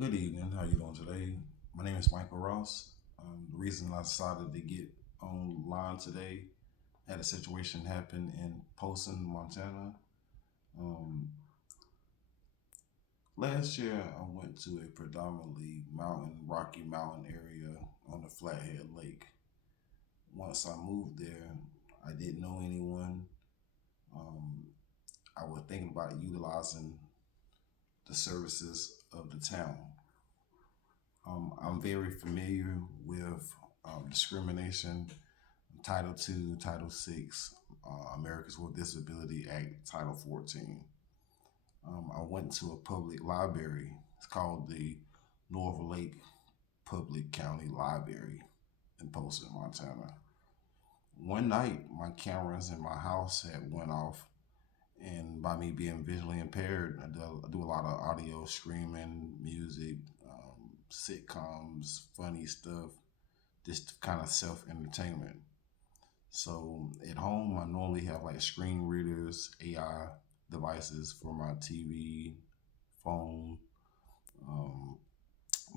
Good evening. How you doing today? My name is Michael Ross. The reason I decided to get online today had a situation happen in Poston, Montana. Um, Last year, I went to a predominantly rocky mountain area on the Flathead Lake. Once I moved there, I didn't know anyone. Um, I was thinking about utilizing the services of the town. I'm very familiar with discrimination, Title II, Title VI, Americans with Disability Act, Title 14. I went to a public library. It's called the North Lake Public County Library in Poston, Montana. One night, my cameras in my house had went off, and by me being visually impaired, I do a lot of audio, screaming, music, sitcoms, funny stuff, just kind of self entertainment. So at home, I normally have like screen readers, AI devices for my TV, phone, um,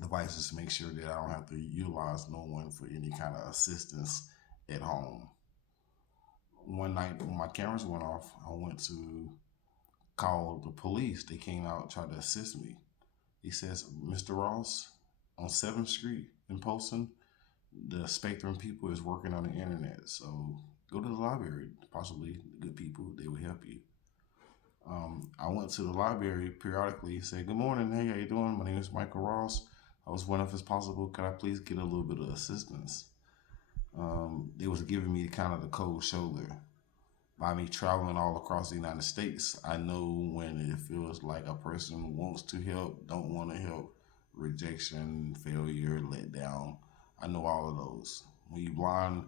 devices to make sure that I don't have to utilize no one for any kind of assistance at home. One night when my cameras went off, I went to call the police. They came out and tried to assist me. He says, Mr. Ross, on 7th Street in Poston, the Spectrum people is working on the internet. So go to the library. Possibly the good people, they will help you. I went to the library periodically, said, good morning, hey, how you doing? My name is Michael Ross. I was wondering if it's possible, could I please get a little bit of assistance? They was giving me kind of the cold shoulder. By me traveling all across the United States, I know when it feels like a person wants to help, don't want to help, rejection, failure, let down. I know all of those. When you're blind,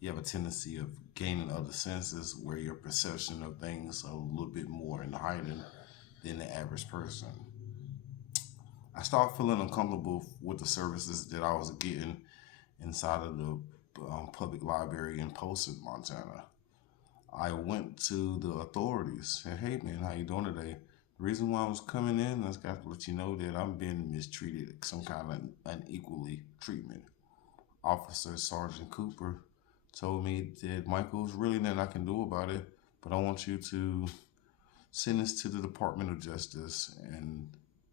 you have a tendency of gaining other senses where your perception of things are a little bit more in heightened than the average person. I started feeling uncomfortable with the services that I was getting inside of the public library in Poston, Montana. I went to the authorities. Said, "Hey man, how you doing today? The reason why I was coming in, I just got to let you know that I'm being mistreated, some kind of unequally treatment." Officer Sergeant Cooper told me that Michael's really nothing I can do about it, but I want you to send this to the Department of Justice and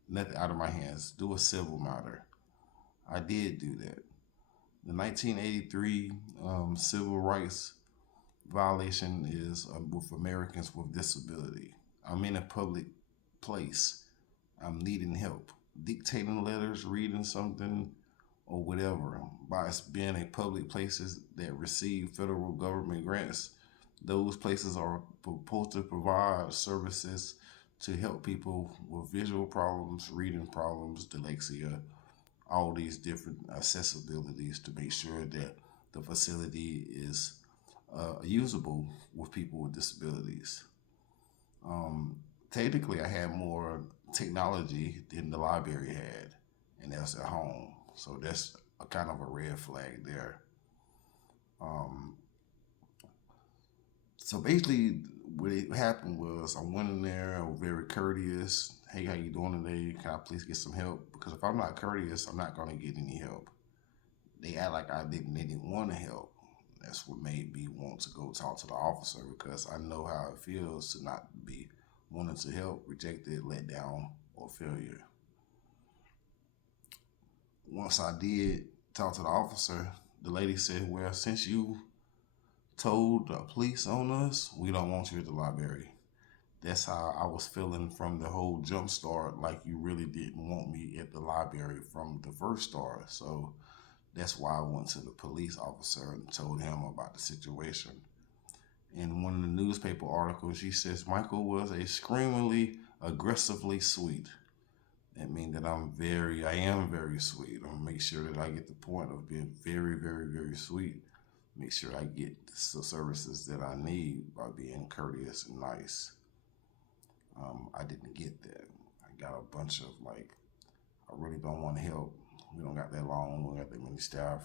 let it out of my hands. Do a civil matter. I did do that. The 1983 civil rights violation is with Americans with disability. I'm in a public place. I'm needing help. Dictating letters, reading something, or whatever. By being a public places that receive federal government grants, those places are supposed to provide services to help people with visual problems, reading problems, dyslexia, all these different accessibilities to make sure that the facility is usable with people with disabilities. Um, Technically, I had more technology than the library had, and that's at home. So that's a kind of a red flag there. Um, so basically, what it happened was I went in there. I was very courteous. Hey, how you doing today? Can I please get some help? Because if I'm not courteous, I'm not going to get any help. They act like they didn't want to help. That's what made me want to go talk to the officer because I know how it feels to not be wanting to help, rejected, let down, or failure. Once I did talk to the officer, the lady said, well, since you told the police on us, we don't want you at the library. That's how I was feeling from the whole jump start, like you really didn't want me at the library from the first start. So that's why I went to the police officer and told him about the situation. In one of the newspaper articles, she says Michael was a screamingly, aggressively sweet. That means that I am very sweet. I'm gonna make sure that I get the point of being very, very, very sweet. Make sure I get the services that I need by being courteous and nice. I didn't get that. I got a bunch of like, I really don't want to help. We don't got that long. We don't got that many staff.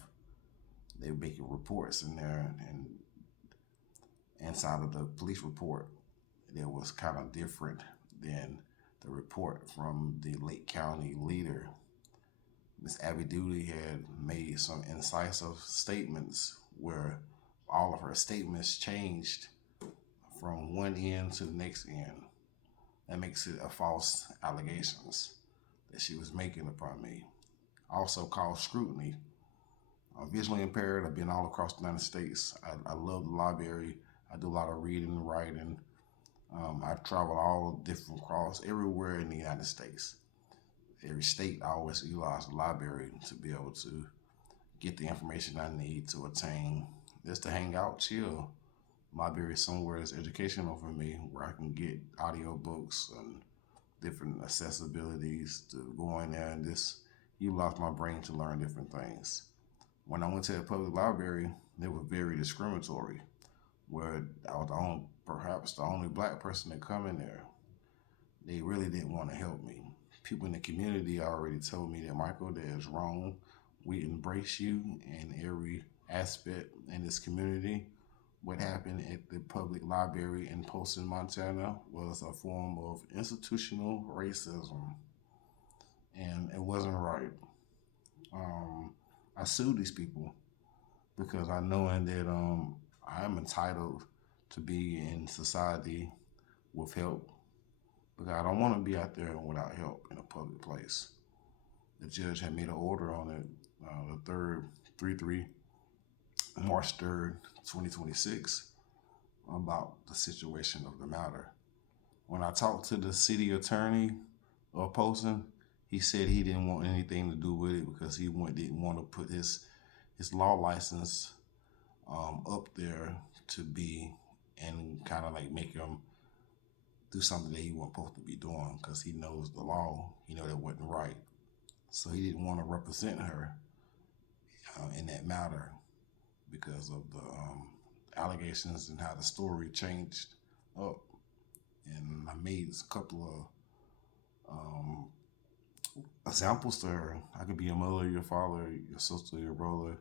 They making reports in there, and inside of the police report, it was kind of different than the report from the Lake County leader, Miss Abby Dooley, had made some incisive statements where all of her statements changed from one end to the next end. That makes it a false allegations that she was making upon me. Also caused scrutiny. I'm visually impaired. I've been all across the United States. I love the library. I do a lot of reading and writing. I've traveled all different across everywhere in the United States. Every state, I always utilize the library to be able to get the information I need to attain, just to hang out, chill. Library somewhere is educational for me, where I can get audio books and different accessibilities to go in there and just utilize my brain to learn different things. When I went to the public library, they were very discriminatory, where I was perhaps the only black person to come in there. They really didn't want to help me. People in the community already told me that, Michael, that is wrong. We embrace you in every aspect in this community. What happened at the public library in Poston, Montana was a form of institutional racism, and it wasn't right. I sued these people because I know that I am entitled to be in society with help, because I don't want to be out there without help in a public place. The judge had made an order on it, the 3-3, March 3rd, 2026, about the situation of the matter. When I talked to the city attorney of Poston, he said he didn't want anything to do with it because he didn't want to put his law license up there to be, and kind of like make him do something that he wasn't supposed to be doing, because he knows the law, that wasn't right. So he didn't want to represent her in that matter because of the allegations and how the story changed up. And I made a couple of examples to her. I could be your mother, your father, your sister, your brother.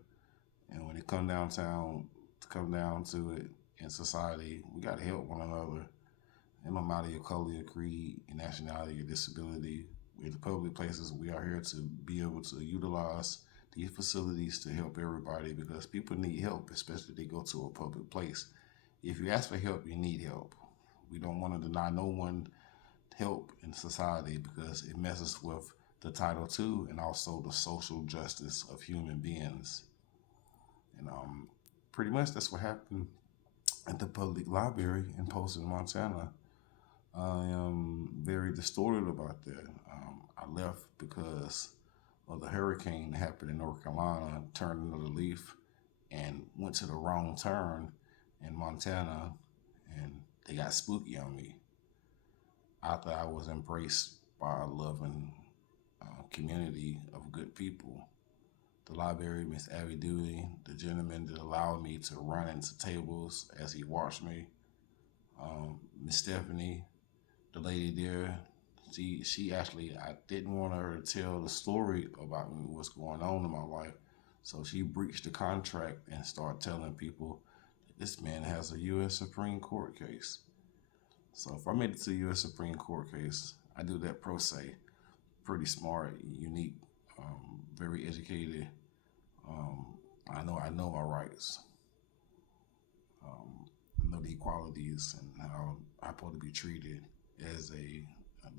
And when it come down to it in society, we got to help one another. It don't matter your color, your creed, your nationality, your disability. In the public places, we are here to be able to utilize these facilities to help everybody, because people need help, especially if they go to a public place. If you ask for help, you need help. We don't want to deny no one help in society, because it messes with the Title II and also the social justice of human beings. And pretty much that's what happened at the public library in Poston, Montana. I am very distorted about that. I left because of the hurricane that happened in North Carolina, turned another leaf, and went to the wrong turn in Montana, and they got spooky on me. After I was embraced by a loving community of good people. The library, Miss Abbi Dooley, the gentleman that allowed me to run into tables as he watched me. Miss Stephanie, the lady there, she actually, I didn't want her to tell the story about me, what's going on in my life. So she breached the contract and started telling people that this man has a U.S. Supreme Court case. So if I made it to a U.S. Supreme Court case, I do that pro se. Pretty smart, unique, very educated. I know my rights. I know the equalities and how I'm supposed to be treated as a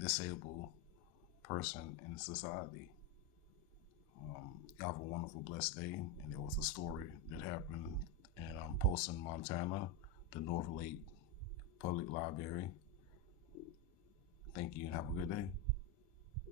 disabled person in society. Y'all have a wonderful, blessed day. And there was a story that happened in Poston, Montana, the North Lake Public Library. Thank you and have a good day.